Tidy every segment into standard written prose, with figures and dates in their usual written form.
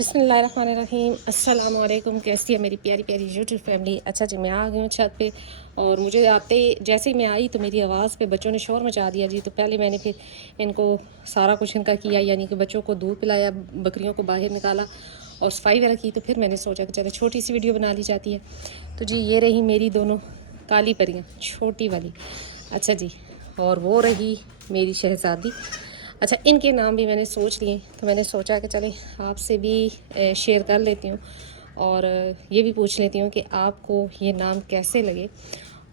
बिस्मिल्लाहिर्रहमानिर्रहीम। अस्सलाम वालेकुम। कैसी है मेरी प्यारी प्यारी यूट्यूब फैमिली। अच्छा जी, मैं आ गई हूँ छत पे और मुझे आते जैसे ही मैं आई तो मेरी आवाज़ पे बच्चों ने शोर मचा दिया जी। तो पहले मैंने फिर इनको सारा कुछ इनका किया, यानी कि बच्चों को दूध पिलाया, बकरियों को बाहर निकाला और सफाई वगैरह की। तो फिर मैंने सोचा कि चलो छोटी सी वीडियो बना ली जाती है। तो जी ये रही मेरी दोनों काली परियाँ, छोटी वाली। अच्छा जी, और वो रही मेरी शहज़ादी। अच्छा, इनके नाम भी मैंने सोच लिए, तो मैंने सोचा कि चलें आपसे भी शेयर कर लेती हूँ और ये भी पूछ लेती हूँ कि आपको ये नाम कैसे लगे।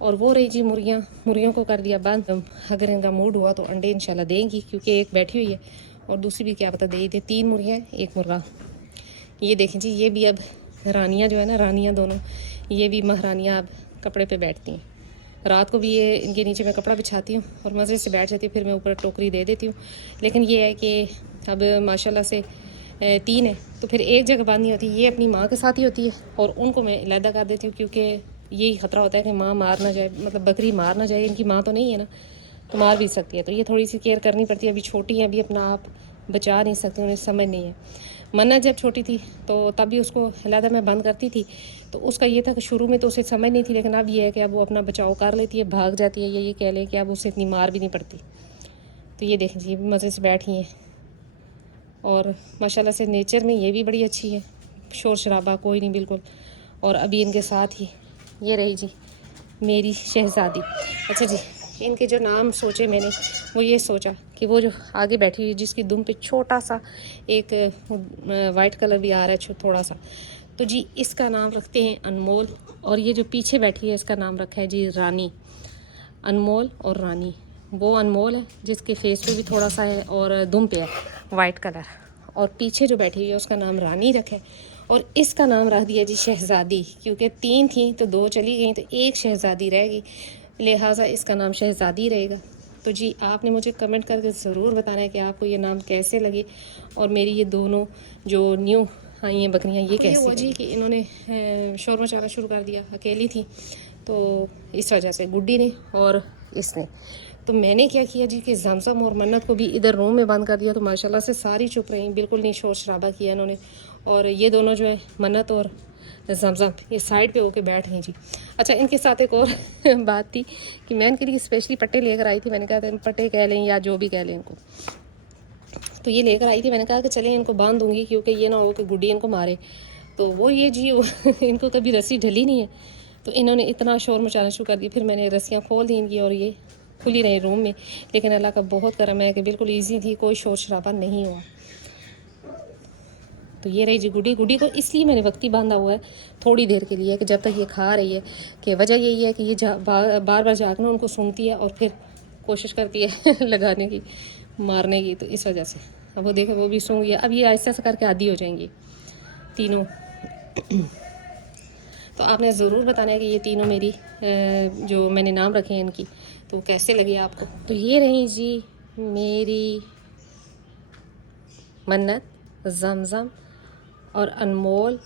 और वो रही जी मुर्गियाँ, मुर्गियों को कर दिया बंद। अगर इनका मूड हुआ तो अंडे इंशाल्लाह देंगी, क्योंकि एक बैठी हुई है और दूसरी भी क्या पता दे ही दे। 3 मुर्गियाँ, 1 मुर्गा। ये देखें जी, ये भी अब रानियाँ जो है ना, रानियाँ दोनों, ये भी महारानियाँ अब कपड़े पे बैठती हैं। रात को भी ये इनके नीचे मैं कपड़ा बिछाती हूँ और मज़े से बैठ जाती हूँ, फिर मैं ऊपर टोकरी दे देती हूँ। लेकिन ये है कि अब माशाल्लाह से 3 है तो फिर एक जगह बांधनी होती है। ये अपनी माँ के साथ ही होती है और उनको मैं अलहदा कर देती हूँ, क्योंकि यही ख़तरा होता है कि माँ मार ना जाए, मतलब बकरी मार ना जाए। इनकी माँ तो नहीं है ना, तो मार भी सकती है। तो ये थोड़ी सी केयर करनी पड़ती है। अभी छोटी है, अभी अपना आप बचा नहीं सकती, उन्हें समझ नहीं है। मन्नत जब छोटी थी तो तब भी उसको अलहदा मैं बंद करती थी। तो उसका ये था कि शुरू में तो उसे समझ नहीं थी, लेकिन अब ये है कि अब वो अपना बचाव कर लेती है, भाग जाती है, ये कह लें कि अब उसे इतनी मार भी नहीं पड़ती। तो ये देखें जी, मज़े से बैठी हैं और माशाल्लाह से नेचर में ये भी बड़ी अच्छी है, शोर शराबा कोई नहीं बिल्कुल। और अभी इनके साथ ही ये रही जी मेरी शहज़ादी। अच्छा जी, इनके जो नाम सोचे मैंने, वो ये सोचा कि वो जो आगे बैठी हुई जिसकी दुम पे छोटा सा एक वाइट कलर भी आ रहा है थोड़ा सा, तो जी इसका नाम रखते हैं अनमोल। और ये जो पीछे बैठी है इसका नाम रखा है जी रानी। अनमोल और रानी। वो अनमोल है जिसके फेस पे भी थोड़ा सा है और दुम पे है वाइट कलर, और पीछे जो बैठी हुई है उसका नाम रानी रखा है। और इसका नाम रख दिया जी शहज़ादी, क्योंकि 3 थी तो 2 चली गई तो एक शहज़ादी रह गई, लिहाजा इसका नाम शहज़ादी रहेगा। तो जी आपने मुझे कमेंट करके ज़रूर बताना है कि आपको ये नाम कैसे लगे और मेरी ये दोनों जो न्यू आई हैं बकरियाँ ये कैसी हुआ जी कि इन्होंने शोर मचाना शुरू कर दिया। अकेली थी तो इस वजह से गुड्डी ने और इसने। तो मैंने क्या किया जी कि जमजम और मन्नत को भी इधर रूम में बंद कर दिया। तो माशाल्लाह से सारी चुप रहीं, बिल्कुल नहीं शोर शराबा किया इन्होंने। और ये दोनों जो है मन्नत और जमजम ये साइड पे होके बैठ गई जी। अच्छा, इनके साथ एक और बात थी कि मैं इनके लिए स्पेशली पट्टे लेकर आई थी। मैंने कहा था पट्टे कह लें या जो भी कह लें इनको, तो ये लेकर आई थी। मैंने कहा कि चलें इनको बांध दूंगी, क्योंकि ये ना हो कि गुड्डी इनको मारे। तो वो ये जी इनको कभी रस्सी ढली नहीं है, तो इन्होंने इतना शोर मचाना शुरू कर दिया। फिर मैंने रस्सियाँ खोल दी इनकी और ये खुली रही रूम में। लेकिन अल्लाह का बहुत करम है कि बिल्कुल ईजी थी, कोई शोर शराबा नहीं हुआ। तो ये रही जी गुड्डी। गुड्डी को इसलिए मैंने वक्ती बांधा हुआ है थोड़ी देर के लिए कि जब तक ये खा रही है, कि वजह यही है कि ये बार बार जाकर उनको सूंघती है और फिर कोशिश करती है लगाने की, मारने की। तो इस वजह से अब वो देखे वो भी सूंघ गया। अब ये ऐसा ऐसा करके आदी हो जाएंगी तीनों। तो आपने ज़रूर बताना है कि ये तीनों मेरी जो मैंने नाम रखे हैं इनकी, तो कैसे लगे आपको। तो ये रही जी मेरी मन्नत, जमजम और अनमोल,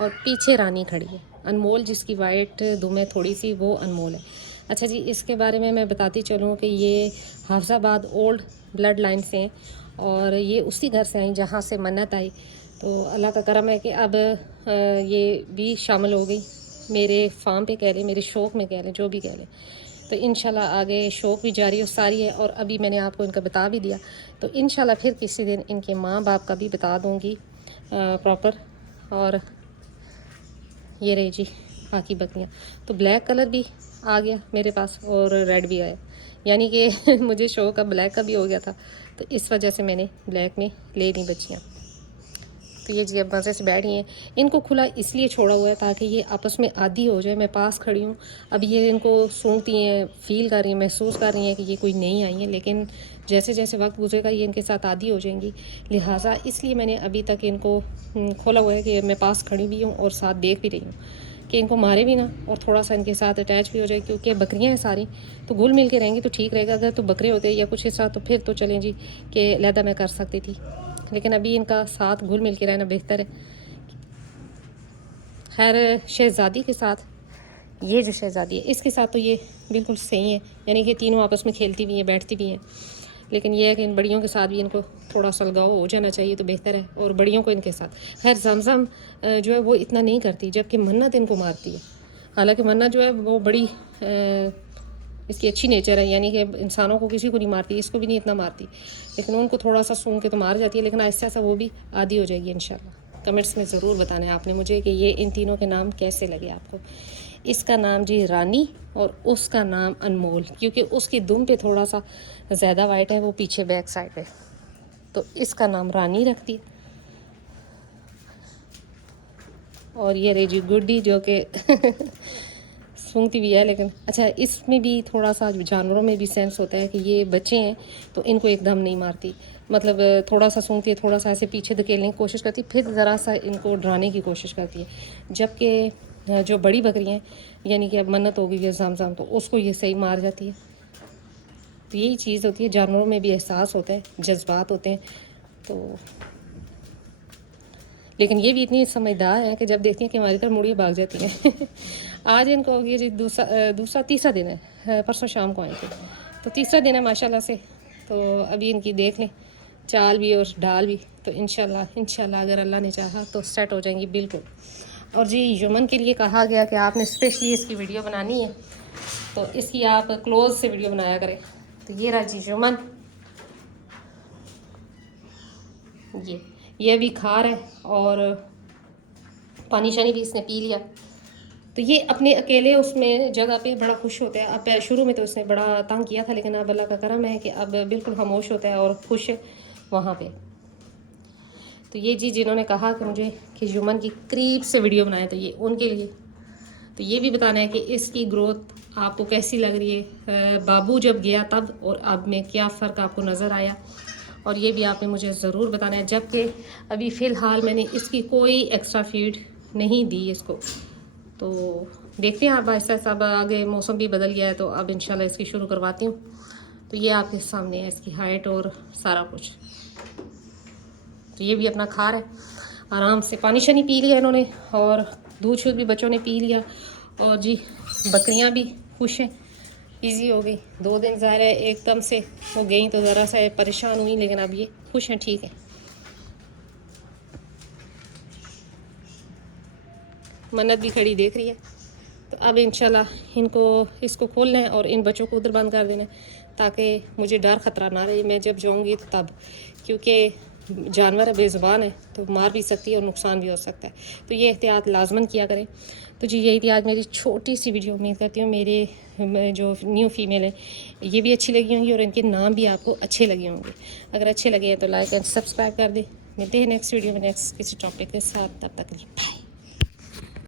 और पीछे रानी खड़ी है। अनमोल जिसकी वाइट दुम है थोड़ी सी, वो अनमोल है। अच्छा जी, इसके बारे में मैं बताती चलूँ कि ये हाफजाबाद ओल्ड ब्लड लाइन से हैं और ये उसी घर से आई जहाँ से मन्नत आई। तो अल्लाह का करम है कि अब ये भी शामिल हो गई मेरे फार्म पे कह लें, मेरे शौक़ में कह लें, जो भी कह लें। तो इंशाल्लाह आगे शौक़ भी जारी और सारी है। और अभी मैंने आपको इनका बता भी दिया, तो इंशाल्लाह फिर किसी दिन इनके माँ बाप का भी बता दूँगी प्रॉपर। और ये रही जी बाकी बकरियाँ। तो ब्लैक कलर भी आ गया मेरे पास और रेड भी आया, यानी कि मुझे शौक़ अब ब्लैक का भी हो गया था, तो इस वजह से मैंने ब्लैक में ले ली बच्चियाँ। तो ये जी अब मज़े से बैठी हैं। इनको खुला इसलिए छोड़ा हुआ है ताकि ये आपस में आदी हो जाए। मैं पास खड़ी हूँ, अब ये इनको सूंघती हैं, फील कर रही हैं, महसूस कर रही हैं कि ये कोई नई आई हैं। लेकिन जैसे जैसे वक्त गुजरेगा ये इनके साथ आदी हो जाएंगी, लिहाजा इसलिए मैंने अभी तक इनको खोला हुआ है कि मैं पास खड़ी भी हूँ और साथ देख भी रही हूँ कि इनको मारे भी ना और थोड़ा सा इनके साथ अटैच भी हो जाए। क्योंकि बकरियां हैं सारी, तो घुल मिल के रहेंगी तो ठीक रहेगा। अगर तो बकरे होते या कुछ इस तरह तो फिर तो चलें जी कि अलहदा मैं कर सकती थी, लेकिन अभी इनका साथ घुल मिल के रहना बेहतर है। खैर, शहज़ादी के साथ, ये जो शहज़ादी है इसके साथ तो ये बिल्कुल सही है, यानी कि तीनों आपस में खेलती भी हैं, बैठती भी हैं। लेकिन ये है कि इन बड़ियों के साथ भी इनको थोड़ा सा लगाव हो जाना चाहिए तो बेहतर है, और बड़ियों को इनके साथ। खैर जमजम जो है वो इतना नहीं करती, जबकि मन्नत इनको मारती है। हालांकि मन्नत जो है वो बड़ी इसकी अच्छी नेचर है, यानी कि इंसानों को किसी को नहीं मारती, इसको भी नहीं इतना मारती, लेकिन उनको थोड़ा सा सूंघ के तो मार जाती है, लेकिन ऐसा ऐसा वो भी आदी हो जाएगी इंशाल्लाह। कमेंट्स में ज़रूर बताना है आपने मुझे कि ये इन तीनों के नाम कैसे लगे आपको। इसका नाम जी रानी और उसका नाम अनमोल, क्योंकि उसकी दुम पे थोड़ा सा ज़्यादा वाइट है, वो पीछे बैक साइड पे, तो इसका नाम रानी रखती है। और ये रही जी गुड्डी जो कि सूंघती भी है, लेकिन अच्छा इसमें भी थोड़ा सा जानवरों में भी सेंस होता है कि ये बच्चे हैं तो इनको एकदम नहीं मारती, मतलब थोड़ा सा सूंघती है, थोड़ा सा ऐसे पीछे धकेलने की कोशिश करती है, फिर ज़रा सा इनको डराने की कोशिश करती है। जबकि जो बड़ी बकरियाँ हैं, यानी कि अब मन्नत होगी या जाम तो उसको ये सही मार जाती है। तो यही चीज़ होती है, जानवरों में भी एहसास होता है, जज्बात होते हैं। तो लेकिन ये भी इतनी समझदार हैं कि जब देखती हैं कि हमारी तरफ मुड़ी भाग जाती हैं। आज इनको हो गया जी दूसरा तीसरा दिन है, परसों शाम को आए थे, तो तीसरा दिन है माशाल्लाह से। तो अभी इनकी देख लें चाल भी और ढाल भी, तो इंशाल्लाह अगर अल्लाह ने चाहा तो सेट हो जाएंगी बिल्कुल। और जी युमन के लिए कहा गया कि आपने स्पेशली इसकी वीडियो बनानी है, तो इसकी आप क्लोज से वीडियो बनाया करें। तो ये रहा जी युमन, ये भी खा रहा है और पानी शानी भी इसने पी लिया। तो ये अपने अकेले उसमें जगह पे बड़ा खुश होता है। अब शुरू में तो इसने बड़ा तंग किया था, लेकिन अब अल्लाह का करम है कि अब बिल्कुल खामोश होता है और खुश है वहाँ पे। तो ये जी जिन्होंने कहा कि मुझे कि युमन की करीब से वीडियो बनाए, तो ये उनके लिए। तो ये भी बताना है कि इसकी ग्रोथ आपको कैसी लग रही है, बाबू जब गया तब और अब में क्या फ़र्क आपको नज़र आया, और ये भी आपने मुझे ज़रूर बताना है। जबकि अभी फ़िलहाल मैंने इसकी कोई एक्स्ट्रा फीड नहीं दी इसको, तो देखते हैं अब ऐसा सब आगे मौसम भी बदल गया है, तो अब इंशाल्लाह इसकी शुरू करवाती हूँ। तो ये आपके सामने है इसकी हाइट और सारा कुछ। तो ये भी अपना खा रहा है आराम से, पानी शानी पी लिया इन्होंने और दूध शूध भी बच्चों ने पी लिया। और जी बकरियां भी खुश हैं, इजी हो गई। 2 दिन ज़ाहिर है एकदम से हो गई तो ज़रा सा परेशान हुई, लेकिन अब ये खुश हैं, ठीक है। मन्नत भी खड़ी देख रही है। तो अब इंशाल्लाह इसको खोलना है और इन बच्चों को उधर बंद कर देना है, ताकि मुझे डर ख़तरा ना रहे मैं जब जाऊंगी तो तब, क्योंकि जानवर बेज़ुबान है तो मार भी सकती है और नुकसान भी हो सकता है। तो ये एहतियात लाजमन किया करें। तो जी यही थी आज मेरी छोटी सी वीडियो। उम्मीद करती हूँ मेरे जो न्यू फीमेल है ये भी अच्छी लगी होंगी और इनके नाम भी आपको अच्छे लगे होंगे। अगर अच्छे लगे हैं तो लाइक एंड सब्सक्राइब कर दें। मिलते हैं नेक्स्ट वीडियो में नेक्स्ट किसी टॉपिक के साथ, तब तक के लिए बाय।